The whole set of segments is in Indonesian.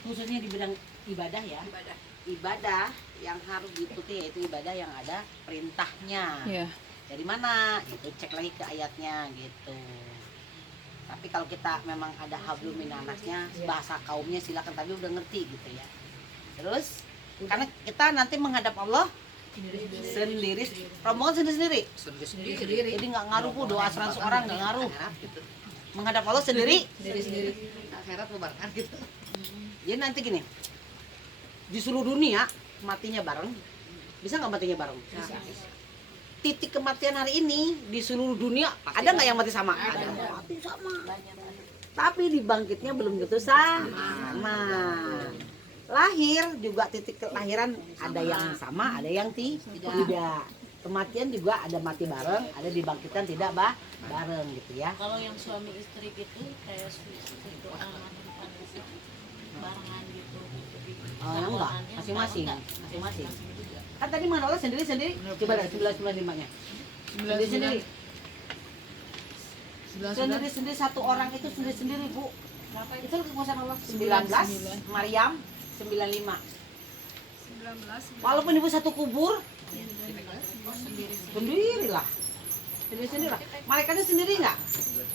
khususnya di bidang ibadah ya. Ibadah yang harus diikuti yaitu ibadah yang ada perintahnya. Iya. Dari mana? Itu cek lagi ke ayatnya gitu. Tapi kalau kita memang ada hablum minanasnya, bahasa kaumnya silakan, tadi udah ngerti gitu ya. Terus karena kita nanti menghadap Allah sendiri, rombongan sendiri. Jadi nggak ngaruh bu, doa 100 orang nggak ngaruh. Menghadap Allah sendiri. Akhirat bubarkan gitu. Jadi nanti gini, di seluruh dunia matinya bareng, bisa nggak matinya bareng? Bisa. Titik kematian hari ini di seluruh dunia ada nggak yang mati sama? Ada. Mati sama. Tapi dibangkitnya belum tentu sama. Lahir juga titik kelahiran ada yang sama, ada yang tidak. Kematian juga ada mati bareng, ada dibangkitkan tidak bareng gitu ya. Kalau yang suami istri gitu kayak itu barengan gitu. Enggak, masing-masing. Kan tadi menolak sendiri-sendiri. Coba dari 995-nya. Sendiri-sendiri. Sendiri-sendiri satu orang itu sendiri-sendiri, Bu. Itu kekuasaan Allah. 19, Maryam 95. Walaupun ibu satu kubur, sendirilah. Sendiri-sendirilah. Malaikatnya sendiri nggak?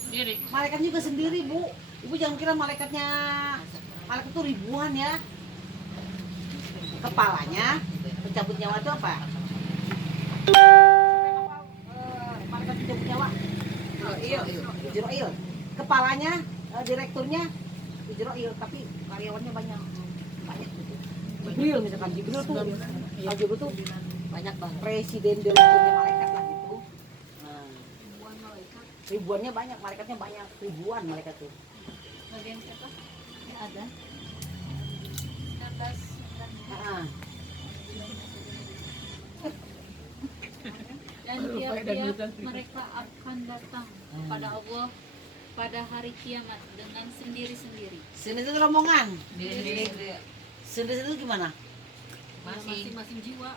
Sendiri. Malaikat juga sendiri, Bu. Ibu jangan kira malaikat itu ribuan ya. Kepalanya pencabut nyawa itu apa? Malaikat pencabut nyawa. Ijroil. Kepalanya direkturnya Ijroil, tapi karyawannya banyak gitu. Jibril misalkan, Jibril tuh banyak banget. Presiden direkturnya malaikat lah gitu. Ribuannya banyak, malaikatnya banyak, ribuan malaikat tuh. Bagian siapa? Ya ada. 19. Dan tiap-tiap mereka akan datang kepada Allah pada hari kiamat dengan sendiri-sendiri. Sendiri itu rombongan. Sendiri itu gimana? Masing-masing jiwa.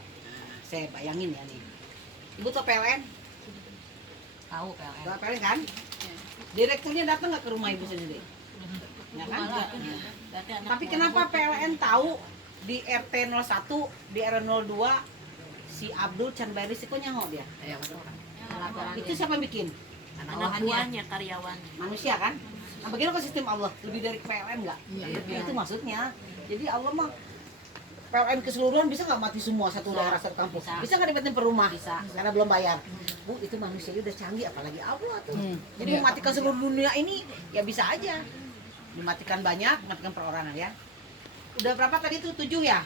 Saya bayangin ya nih. Ibu tau PLN? Tahu PLN. Tahu PLN kan? Direkturnya datang nggak ke rumah ibu sendiri? Ya kan? Tapi kenapa PLN tahu di RT 01, di RW 02 si Abdul Can Bayri sikonya nggak dia? Itu siapa yang bikin? Anak buahnya, karyawan. Manusia kan? Nah bagaimana ke sistem Allah? Lebih dari PLN nggak? Itu maksudnya. Jadi Allah mah PLN keseluruhan bisa nggak mati semua satu daerah satu kampus? Bisa nggak dibatin per rumah? Bisa. Karena belum bayar. Bu itu manusia udah canggih apalagi Allah tuh. Jadi mematikan seluruh dunia ini ya bisa aja. Dimatikan banyak, matikan perorangan ya. Udah berapa tadi tuh? 7 ya?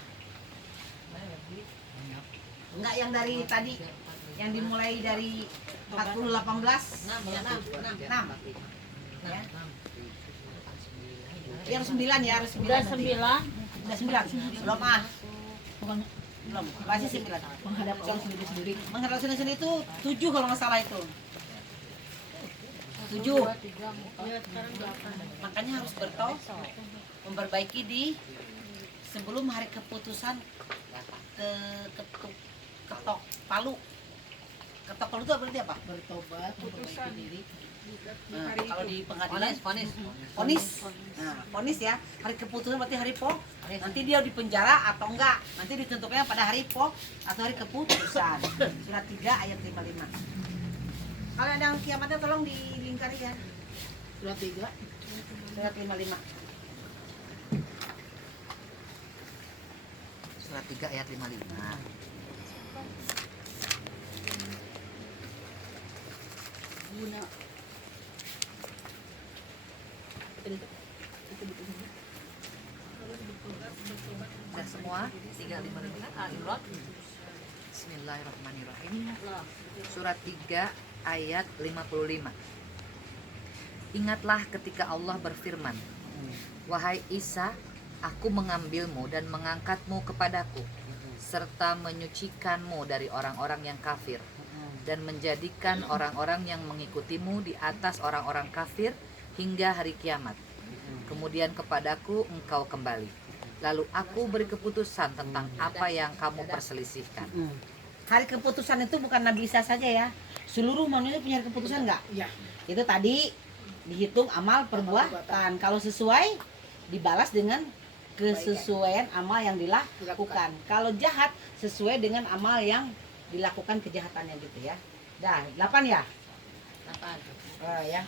Enggak yang dari tadi yang dimulai dari 40 18 6 ya. Yang 9 ya, harus 9. Udah 9. Udah 9. Belum Bukan belum. Masih 9. Menghadap orang sendiri-sendiri. Menghadap sendiri-sendiri itu 7 kalau nggak salah itu. 7. Makanya harus bertaubat, memperbaiki di sebelum hari keputusan ketok palu. Ketok palu itu berarti apa? Bertobat, memperbaiki diri. Nah, kalau di pengadilan vonis. Nah, vonis ya. Hari keputusan berarti hari nanti dia di penjara atau enggak. Nanti ditentukannya pada hari atau hari keputusan. Surat 3 ayat 55. Kalau ada yang kiamatnya tolong dilingkari ya. Surat 3. Surat 55. Surat 3 ayat 55. Guna dan semua 355 Al-Imran. Bismillahirrahmanirrahim. Surat 3 ayat 55. Ingatlah ketika Allah berfirman, wahai Isa, aku mengambilmu dan mengangkatmu kepadaku serta menyucikanmu dari orang-orang yang kafir dan menjadikan orang-orang yang mengikutimu di atas orang-orang kafir hingga hari kiamat. Kemudian kepadaku engkau kembali. Lalu aku beri keputusan tentang apa yang kamu perselisihkan. Hari keputusan itu bukan Nabi Isa saja ya. Seluruh manusia punya hari keputusan enggak? Ya. Itu tadi dihitung amal perbuatan. Kalau sesuai dibalas dengan kesesuaian amal yang dilakukan. Kalau jahat sesuai dengan amal yang dilakukan kejahatannya gitu ya. Dah, 8 ya? 8. Oh ya.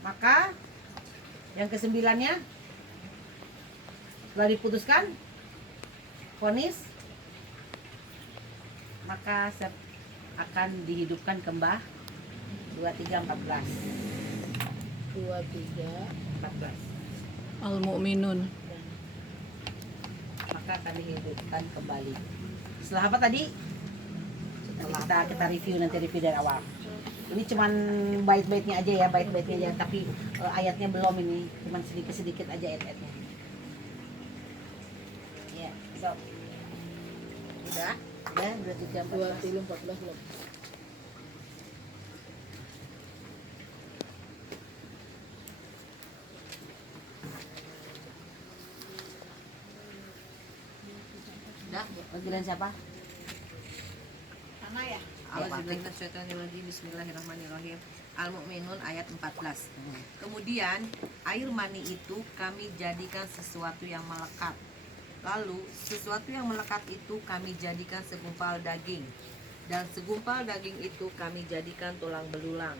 Maka yang kesembilannya setelah diputuskan vonis, maka akan dihidupkan kembali 23 14. 23 14. Al-Mu'minun. Maka akan dihidupkan kembali. Setelah apa tadi? Setelah kita review, nanti review dari awal. Ini cuman bait-baitnya aja ya, bait-baitnya aja, tapi ayatnya belum, ini cuman sedikit-sedikit aja ayat-ayatnya. Ya, so. Udah, 23 14. 14 belum. Udah, bagian siapa? Sama ya? Auzubillahi Bismillahirrahmanirrahim. Al-Mu'minun ayat 14. Kemudian air mani itu kami jadikan sesuatu yang melekat. Lalu sesuatu yang melekat itu kami jadikan segumpal daging. Dan segumpal daging itu kami jadikan tulang belulang.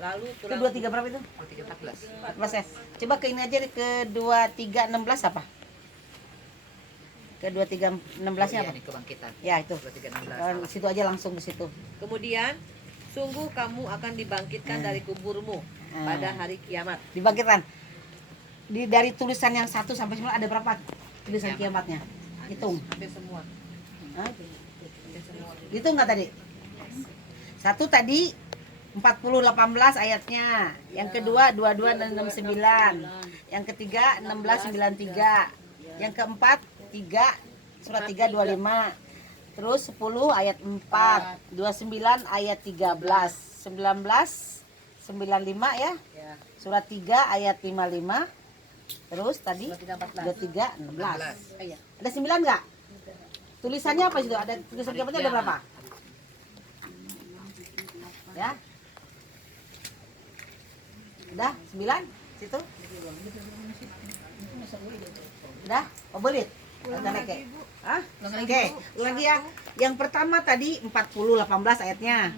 Lalu Itu tulang 23 berapa itu? 23 14. 14 ya. Coba ke ini aja deh, ke 23 16 apa? Ke 23 16 nya apa? Ini kebangkitan. Ya itu. 23 16. Di situ aja langsung ke situ. Kemudian sungguh kamu akan dibangkitkan dari kuburmu pada hari kiamat. Dibangkitkan. Dari tulisan yang 1 sampai 9 ada berapa tulisan kiamatnya? Hitung. Hampir semua. Hah? Hampir semua. Hitung nggak tadi? 1 tadi 40 18 ayatnya. Yang kedua 22 dan 69. Yang ketiga 16 93. Yang keempat 3 surat 3 25. Terus 10 ayat 4, 29 ayat 13, 19 95 ya. Surat 3 ayat 55. Terus tadi 23 16. Ada 9 enggak? Tulisannya apa situ? Ada tulisan kiamatnya ada berapa? Ya. Udah 9 situ? Udah? Oh, boleh. Hah? Oke, lagi ya. Yang pertama tadi 40 18 ayatnya.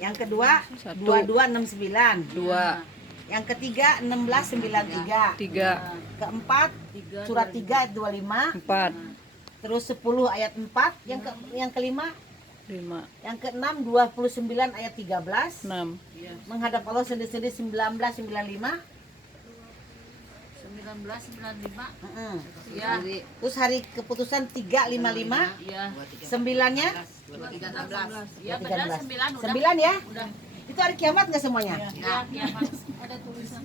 Yang kedua 22 69. 2 Yang ketiga 16 93. 3 Keempat surat 3 ayat 25. 4 Terus 10 ayat 4. Yang kelima, 5 yang keenam 29 ayat 13. 6 Menghadap Allah sendiri-sendiri 1995. 1995. Heeh. Ya. Terus hari keputusan 355. Ya. 9-nya 23 16. Ya benar 9 udah. 9 ya. Udah. Itu hari kiamat nggak semuanya? Ya, kiamat. Ada tulisan.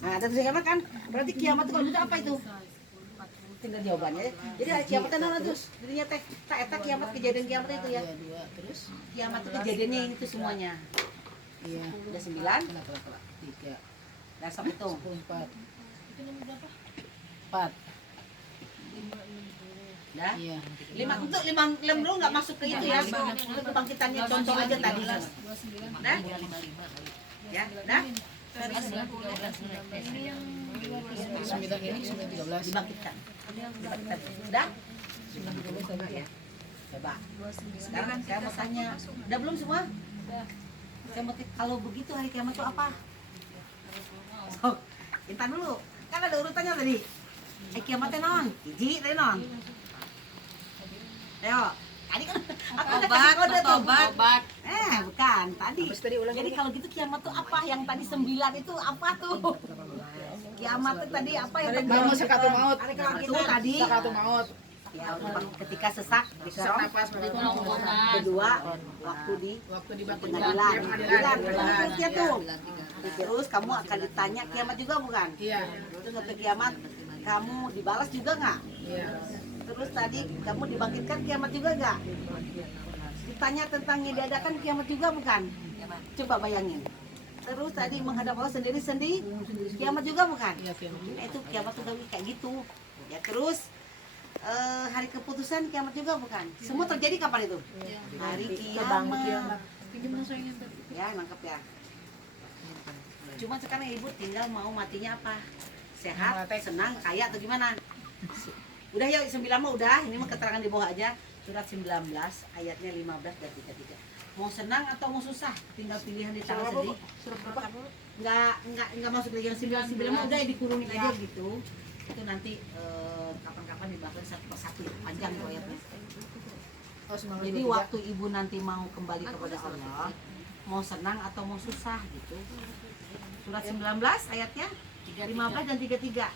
Nah, ada tulisan kiamat kan? Berarti kiamat itu kalau gitu apa itu? Tinggal jawabannya. Jadi hari kiamat itu nah, terus jadinya teh tak eta kiamat, kejadian kiamat itu ya. Terus Kiamat itu kejadiannya itu semuanya. iya Udah 9. 3 Dah sok hitung. 4 4. Dah. iya 5 untuk 5 lem dulu nggak masuk ke itu ya. Itu kebangkitannya contoh aja tadi. Dah? Ya, dah. 9 ini 9 13 Dibangkitkan. Dibangkitkan. Udah? Ya. Coba. Sekarang saya mau tanya. Udah belum semua? Saya mau kalau begitu hari kiamat itu apa? So, intan dulu. Kan ada urutannya tadi. Hari kiamatnya non. Hiji tadi non. Ayo. Tadi kan aku udah kasih kode tuh. Obat. Bukan. Tadi. Jadi kalau gitu kiamat tuh apa? Yang tadi 9 itu apa tuh? Kiamat tuh tadi apa yang tadi? Mau sekatul maut. Itu tadi. Sakatul maut. Ya, ketika sesak, Sesak napas, kedua waktu di waktu dibangkitkan pengadilan. pengadilan. Terus dia tuh. Terus kamu akan ditanya kiamat juga bukan? Iya. Terus sampai kiamat kamu dibalas juga nggak? Iya. Terus tadi kamu dibangkitkan kiamat juga nggak? Ditanya tentang yang diadakan kiamat juga bukan? Coba bayangin. Terus tadi menghadap Allah sendiri-sendiri kiamat juga bukan? Iya, kiamat. Nah, itu kiamat tuh kayak gitu. Ya terus hari keputusan kiamat juga bukan? Semua terjadi kapan itu? Hari kiamat. Ya, nangkep ya. Cuma sekarang ibu tinggal mau matinya apa? sehat, senang, kaya atau gimana? Udah ya 9 mah udah, ini mah keterangan di bawah aja. Surat 19 ayatnya 15 dan 33. Mau senang atau mau susah, tinggal pilihan di tangan sendiri. Enggak masuk lagi yang 9 mah udah dikurungin aja gitu. Itu nanti kapan-kapan dibahas satu persatu panjang tuh ayatnya. Jadi waktu ibu nanti mau kembali kepada Allah, mau senang atau mau susah gitu. Surat 19 ayatnya 15 dan 33.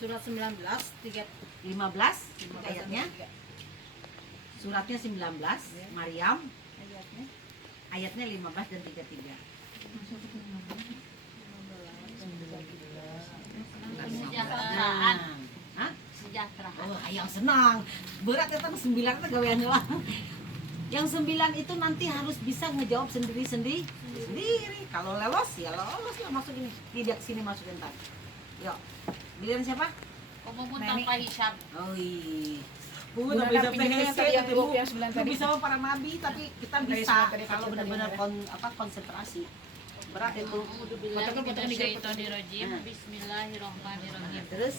Surat 19 3 15 ayatnya. Suratnya 19 Maryam ayatnya 15 dan 33. Kesejahteraan. Hah? Kesejahteraan. Oh, yang senang. Berat ya kan 9 itu gawean doang. Yang 9 itu nanti harus bisa ngejawab sendiri. Kalau lolos ya lolos lah masuk ini. Tidak sini masukin tadi. Yuk. Giliran siapa? Umum tanpa hisab. Oh iya. Bu, Udah bisa pinjemin PHC tadi yang ketemu. 29 tadi. Bisa sama para nabi tapi kita Dari bisa sembilan tadi, kalau tadi benar-benar ada. konsentrasi. Berat itu. A'udzubillahiminasyaitonirrajim. Nah. Bismillahirrahmanirrahim. Terus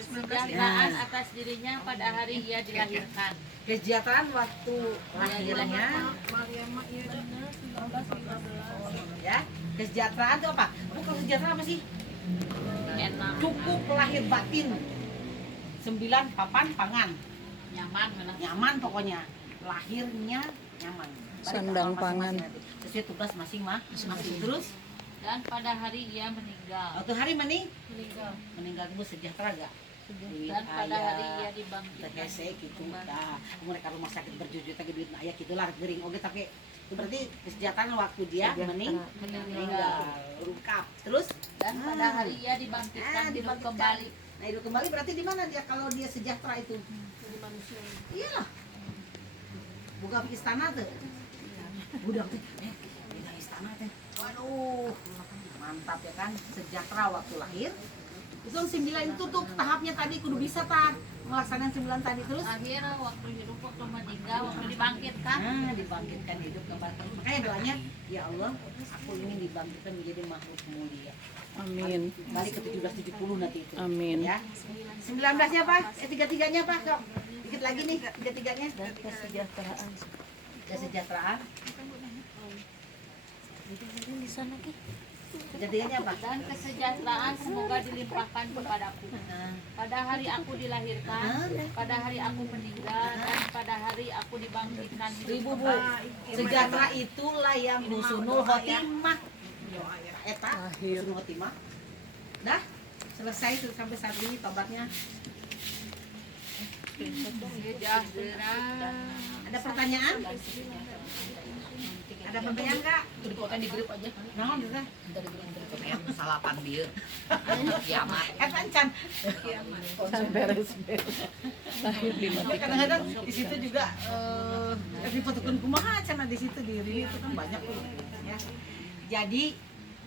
Kesejahteraan atas dirinya pada hari ia dilahirkan. kesejahteraan waktu lahirnya ya. Kesejahteraan itu apa? Bukan kesejahteraan apa sih? Enak, Cukup lahir batin. 9 papan pangan. nyaman, Nyaman pokoknya. Lahirnya nyaman. Balik ke Sandang amal pangan. masing-masing nanti. Sesuai tugas masing-masing. Terus dan pada hari ia meninggal. waktu hari meninggal itu sejahtera gak? Dan pada hari ia dibangkitkan. Hese gitu. Nah, mereka rumah sakit berjujur lagi duit ayah gitu lah gering oke tapi itu berarti kesejahteraan waktu dia meninggal lengkap. Terus Dan pada hari ia dibangkitkan hidup kembali. Nah, hidup kembali berarti di mana dia kalau dia sejahtera itu? Di manusia. Iyalah. Buka istana tuh. Budak tuh. Buka istana teh. Waduh, mantap ya kan? Sejahtera waktu lahir. Itu yang 9 itu tuh tahapnya tadi kudu bisa tak melaksanakan 9 tadi terus. Akhir waktu hidup, waktu meninggal, waktu dibangkitkan. Nah, dibangkitkan hidup kembali. Makanya doanya, ya Allah, aku ingin dibangkitkan menjadi makhluk mulia. Amin. Balik ke 1770 nanti itu. Amin. Ya. 19-nya apa? 33-nya apa, Kak? Dikit lagi nih 33-nya. Kesejahteraan. Kesejahteraan. 33-nya apa? Dan kesejahteraan semoga dilimpahkan kepadaku. Pada hari aku dilahirkan, pada hari aku meninggal, dan pada hari aku dibangkitkan hidup Bu. kembali. Sejahtera itulah yang husnul khotimah. Eta, husnul khotimah. Dah, selesai tuh sampai saat ini tobatnya. Sejahtera. Ada pertanyaan? Ada pertanyaan enggak? Di grup aja. Nah, udah. Salapan dia. Kiamat. Encan. Beres. Lahir di Kadang-kadang di situ juga difotokan kumaha cenah di situ di Rini itu kan banyak tuh ya. Jadi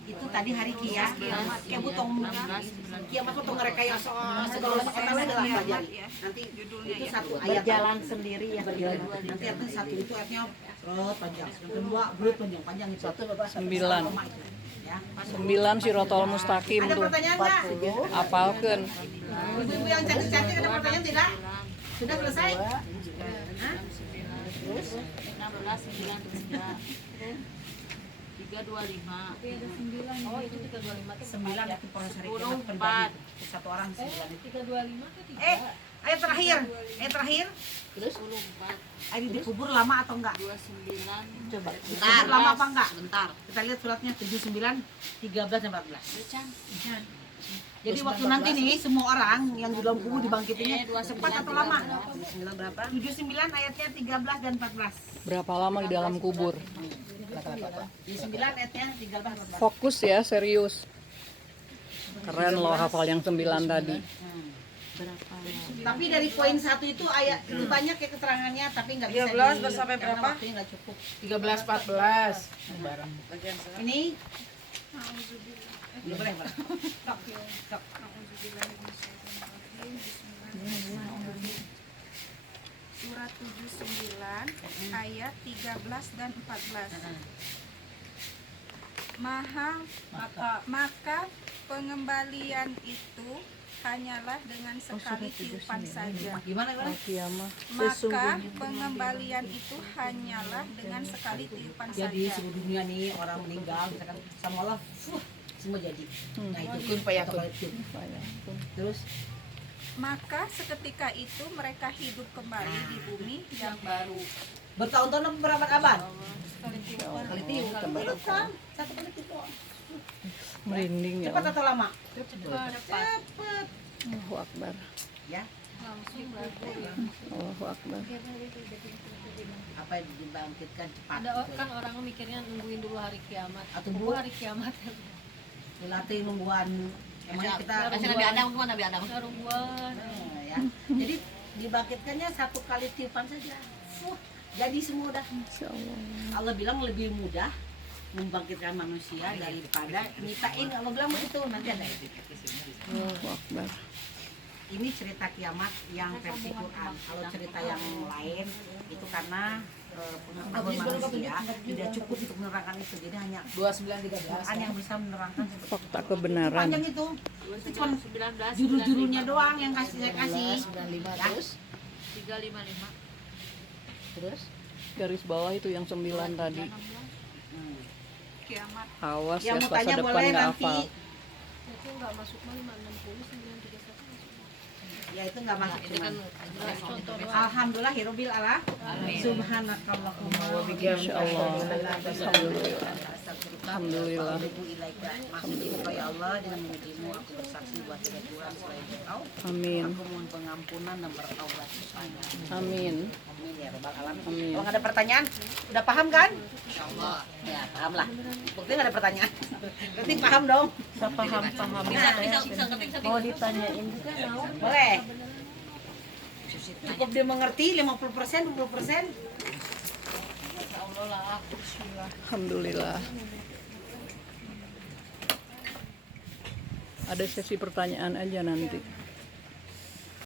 itu tadi hari kiamat kayak butong kiamat tuh ngerekayasa segala macam kita udah pelajari. Nanti itu satu ayat berjalan sendiri ya berjalan. Nanti artinya satu itu artinya panjang. Yang kedua belut panjang itu. Satu Bapak 9. ya. 9 Sirotol Mustaqim Ada tuh. pertanyaan enggak? Apalkeun. Ibu-ibu yang cantik-cantik ada pertanyaan tidak? Sudah selesai? Hah? 16, 93, 325. Oh, itu 325 tuh 9 itu proses hari 10, kiamat pribadi. Satu orang 9 itu. 325 tuh Ayat terakhir. Ayat terakhir. 24, Ayat dikubur lama atau enggak? 29. Coba. Bentar. Dikubur lama apa enggak? Bentar. Kita lihat suratnya 79, 13 dan 14. Becang. Jadi waktu nanti nih semua orang yang di dalam kubur dibangkitinnya 29, cepat atau lama? 79 berapa? 79 ayatnya 13 dan 14. Berapa lama di dalam kubur? 79 ayatnya 13 dan 14. Fokus ya, serius. Keren loh hafal yang 9 tadi. Tapi dari poin 1 itu ayat itu banyak ya keterangannya tapi nggak bisa 13 sampai karena berapa? waktunya nggak cukup. 13 14. Ini boleh boleh. Sok. Surat 79 ayat 13 dan 14. Maka pengembalian itu hanyalah dengan sekali tiupan saja. Gimana gimana? Kiamah. Maka pengembalian itu hanyalah dengan sekali tiupan Jadi saja. seluruh dunia nih orang meninggal misalkan sama Allah, semua jadi. Nah itu Kun payakun. Terus Maka seketika itu mereka hidup kembali di bumi yang baru. bertahun-tahun berapa abad? Sekali tiupan. Kali tiup kan? Satu kali tiup. Merinding ya. Cepat atau lama? Cepat. Allahu Akbar. Ya. Allahu Akbar. Apa yang dibangkitkan cepat? Ada gitu. kan orang mikirnya nungguin dulu hari kiamat. Atau Tunggu hari kiamat. Dilatih nungguan. Emang kita Nabi Adam kemana Nabi Adam? Taruhan. ya. Jadi dibangkitkannya satu kali tiupan saja. Jadi semua dah. Insyaallah. Allah bilang lebih mudah membangkitkan manusia daripada nyiptain. Allah bilang begitu. Nanti ada itu. Allahu Akbar. Ini cerita kiamat yang versi Quran. Kalau cerita yang lain itu karena pengetahuan manusia tidak cukup untuk menerangkan itu. Jadi hanya 2913. Quran yang bisa menerangkan seperti Fakta itu. kebenaran. Panjang itu. Itu cuma 19. judul-judulnya doang yang saya kasih. 95 Ya. terus 355. terus Garis bawah itu yang 9 tadi. Hmm. Kiamat. Awas ya Yang mau pas tanya depan boleh nggak nanti. hafal. Itu enggak masuk mah 560 931. Ya itu nggak masuk itu kan cuman. Contoh doang. Alhamdulillah hirobil ala. Subhanakallahumma wa Insyaallah. bihamdika. Alhamdulillah. Maksudnya ya Allah dengan memujimu aku bersaksi bahwa tidak Tuhan selain Engkau. Amin. Aku mohon pengampunan dan bertaubat kepada. Amin. Amin ya rabbal alamin. Amin. Kalau nggak ada pertanyaan, udah paham kan? Insyaallah. Ya paham lah. Buktinya nggak ada pertanyaan. Berarti paham dong. Paham. Mau ditanyain juga mau? Boleh. Cukup dia mengerti 50%, 20%. Alhamdulillah. Ada sesi pertanyaan aja nanti.